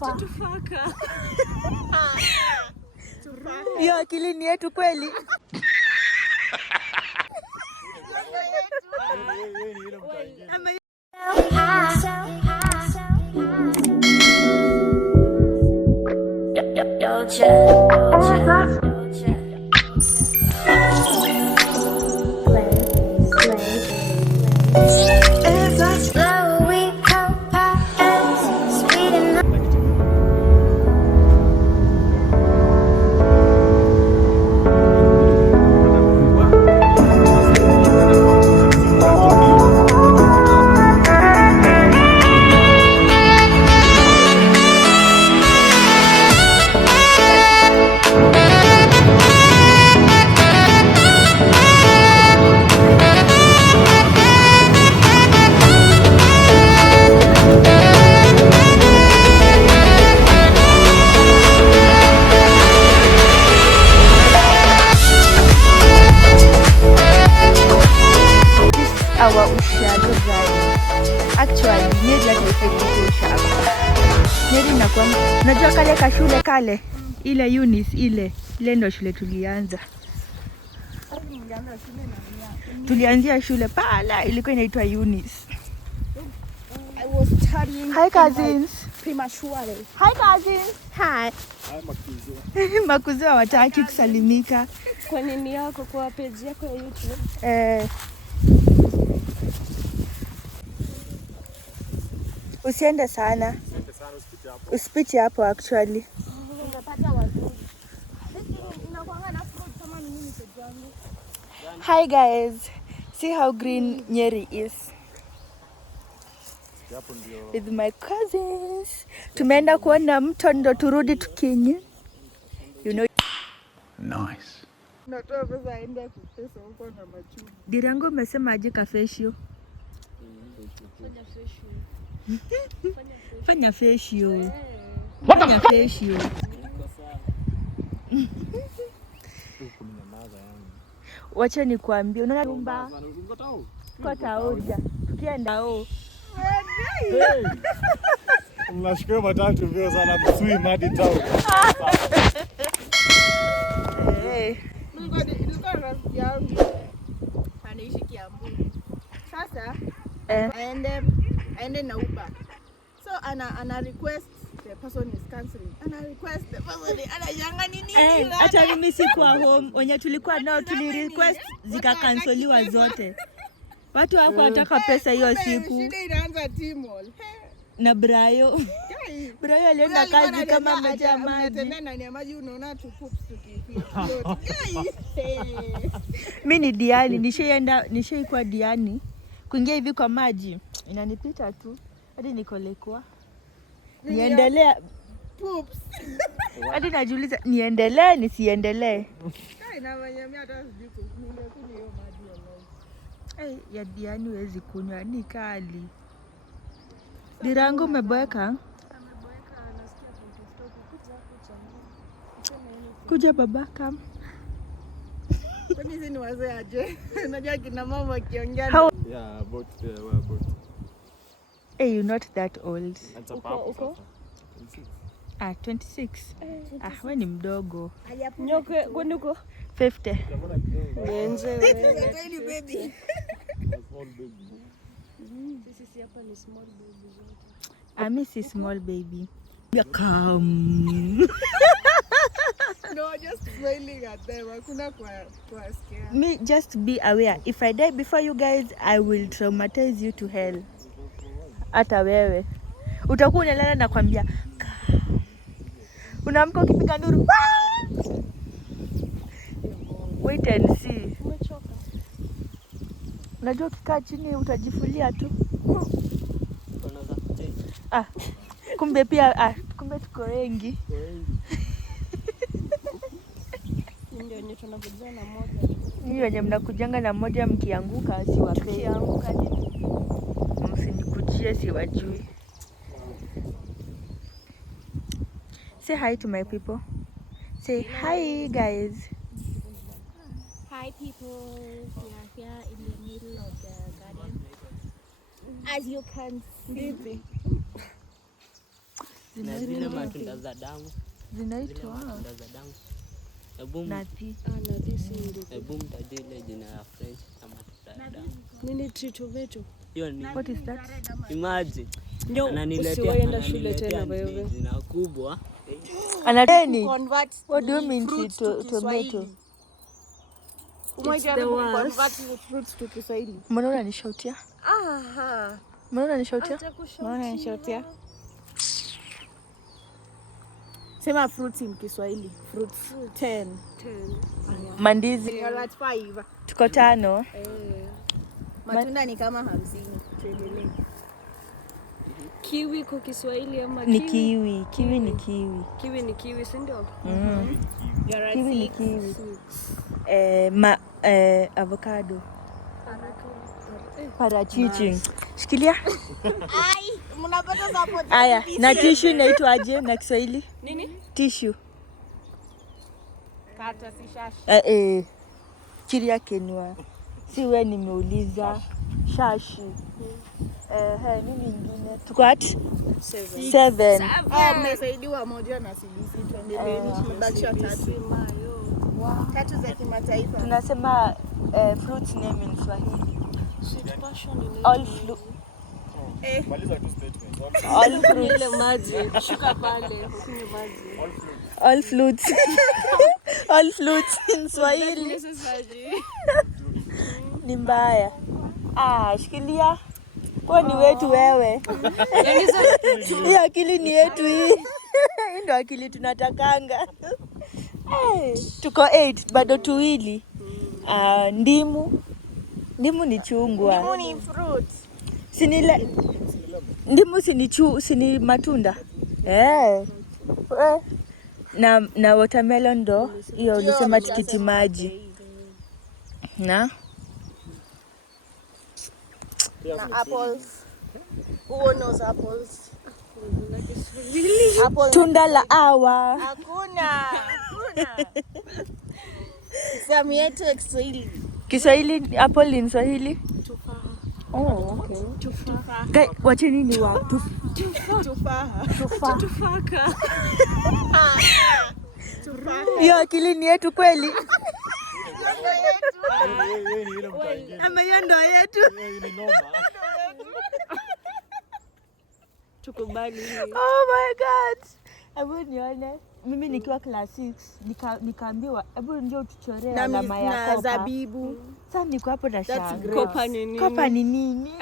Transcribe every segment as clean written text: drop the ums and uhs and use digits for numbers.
Tufaka. Hiyo akili ni yetu kweli. Unajua kale ka shule kale ile Eunice ile ndo shule tulianza. Tulianzia shule pala ilikuwa inaitwa Eunice. I was studying. Hi cousins. Prematurely. Hi cousins. Hi. Hi Makuzo. Makuzo hawataki kusalimika. Kwa nini yako kwa page yako ya YouTube? Usiende sana. Usipite hapo actually. Hi guys. See how green Nyeri is. With my cousins. Tumeenda kuona mto ndo turudi tukinye. You know. Nice. Natoa pesa aende kupesa huko na machubu. Dirango umesema aje kafeshio? Fanya facial. Fanya facial. Wacha nikwambie, unaona rumba kwa taoja. Tukienda ho. Mnashukuru matatu vio sana kusui madi tao. Nilikuwa rafiki yangu anaishi Kiambu. Sasa aende na Uber. So ana request the person is cancelling. Ana request the person anajanga nini? Hata mimi sikuwa home. Wenye tulikuwa nao tuli request zikakansoliwa zote. Watu hapo wataka pesa hiyo siku. Shida inaanza Timol. Na Brayo. Brayo alienda kazi kama amejaa maji. Tena ndani ya maji unaona tu poops tukifika. Mimi ni Diani, nishaikuwa Diani. Kuingia hivi kwa maji inanipita tu hadi nikolekwa. Niendelea poops. Hadi najiuliza niendelee nisiendelee. Na wanyama hata sijui kunywa hiyo maji ya ya Diani huwezi kunywa ni kali. Dirango umeboeka? Ameboeka anasikia kuja. Kuja baba kam. Kwani hizi ni wazee aje? Unajua kina mama wakiongea. Yeah, about about. Hey, you're not that old. Uko? 26. Wewe ni mdogo. Nyoke kwani uko 50. Nienze wewe. Tiny baby. Small baby. Sisi hapa ni small baby zote. Mimi si small baby. Come. No, just smiling at them. Hakuna kwa scare. Me just be aware. If I die before you guys, I will traumatize you to hell. Hata wewe. Utakuwa unalala na kwambia. Unaamka ukipiga nduru. Wait and see. Umechoka. Unajua ukikaa chini utajifulia tu. Kumbe pia kumbe tuko wengi. Ndio wenye tunakuja na moja. Ni wenye mnakujanga na moja mkianguka si wapei. Kianguka nini? Msinikujie si wajui. Say hi to my people. Say hi guys. Hi people. We are here in the middle of the garden. As you can see. na zile matunda za damu. Zinaitwa matunda za damu. Hebu nathi. Hebu mtajie ile jina ya French na matunda ya damu. Nini tritoveto? Hiyo ni What is that? imagine. Ndio usiwaenda shule tena wewe. Jina kubwa. Anateni. Convert What do you mean fruits to tomato? Kiswahili. Umoja convert fruits to Kiswahili. Mbona unanishautia? Aha. Mbona unanishautia? Mbona unanishautia? Sema fruits in Kiswahili. Fruits 10. Mandizi. You're at 5. Tuko 5. Matunda ni kama 50. Tuendelee. Kiwi kwa Kiswahili ama Ni kiwi. Kiwi ni kiwi. Kiwi ni kiwi, si ndio? You're at Kiwi ni 6. kiwi. Avocado. Parachichi. Shikilia. Ai, mnapata support. Aya, na tissue inaitwaje na Kiswahili? Nini? Tissue. Kata si shashi. Kiria kenwa. Si wewe nimeuliza. Shashi. Nini nyingine? Tuko at 7. Mmesaidiwa moja na CBC. Tuendelee. Tumebakisha 3. Tatu za kimataifa. Tunasema fruit name in Swahili. Sweet passion ni All fruit. Maliza tu statement. All fruits. ile maji. Shuka pale, ukunywe maji. All fruits. All fruits in Swahili. Ni mbaya. Shikilia. Kwa ni wetu wewe. Hii akili ni yetu hii. Hii ndio akili tunatakanga. Tuko 8 bado 2. Ndimu. Ndimu ni chungwa. Ndimu ni fruit. Sinile. Ndimu sini matunda. Na watermelon ndo hiyo ulisema tikiti maji. Na apples. Who knows apples? Apples. Tunda la awa. Hakuna. Sami yetu ya Kiswahili. Kiswahili apple ni Swahili? Tufaha. Okay. Tufaha. Wache nini wa? Tufaha. Tufaka. Hiyo akili ni yetu kweli? Ama hiyo ndo yetu? Tukubali. Oh my God. Hebu nione. Mimi nikiwa class 6 nikaambiwa hebu ndio tuchoree alama ya kopa. Na zabibu. Sasa niko hapo na shamba. Kopa ni nini? Kopa ni nini?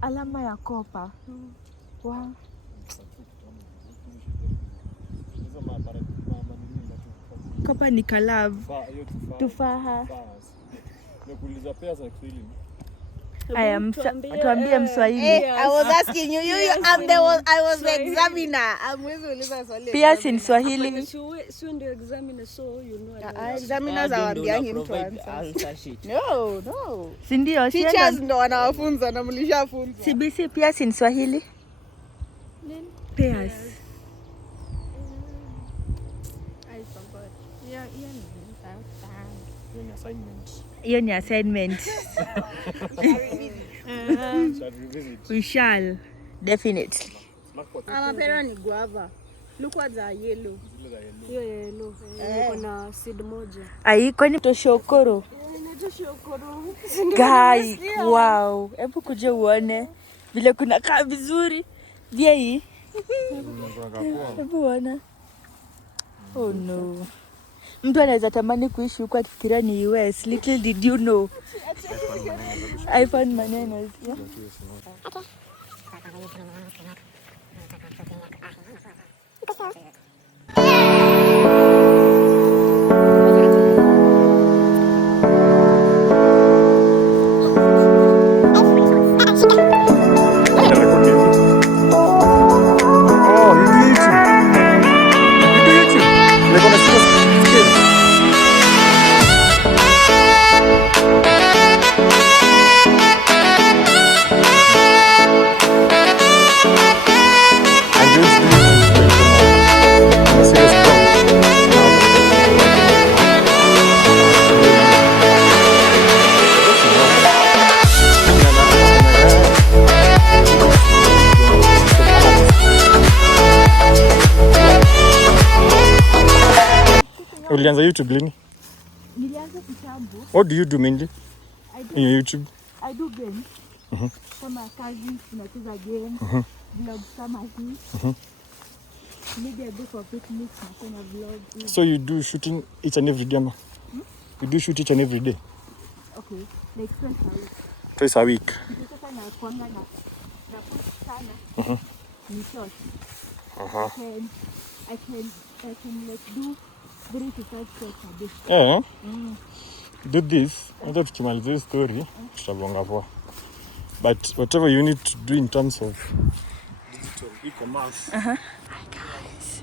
Alama ya kopa. Wow. Kopa ni kalavu. Tufaha. Nikuuliza pesa za Kiswahili. Aya, tuambie Mswahili. I was asking you. I was the examiner. Amwezi uliza swali. Pia si Swahili. Sio ndio examiner, so you know. Examiners hawaambiangi mtu answer sheet. No. Si ndio? Teachers ndo wanawafunza na mlishafunza. CBC pia si Swahili. Nini? Pairs. Hiyo ni assignment. We shall definitely. Mapera ni guava. Look what the yellow. Hiyo yellow. Iko na seed moja. Ai, kwani toshokoro? Guy, wow. Hebu kuja uone vile kuna kaa vizuri. Vyei. Hebu ona. Oh no. Mtu anaweza tamani kuishi huko akifikiria ni US. Little did you know. iPhone maneno. Yeah. Ulianza YouTube lini? Nilianza kitambo. What do you do mainly in your YouTube? I do games. Kama kazi, tunacheza games. Vlogs kama hii. Maybe I go for picnics, nafanya vlogs. So you do shooting each and every day, ama? You do shoot each and every day? Okay, like twice a week. Twice a week. Sasa na kuanga na push sana. Ni short. I can like do 3 to 5 shots a day. Yeah. Do this. Hata tukimaliza hii story tutabonga poa. But whatever you need to do in terms of digital e-commerce. Hi guys.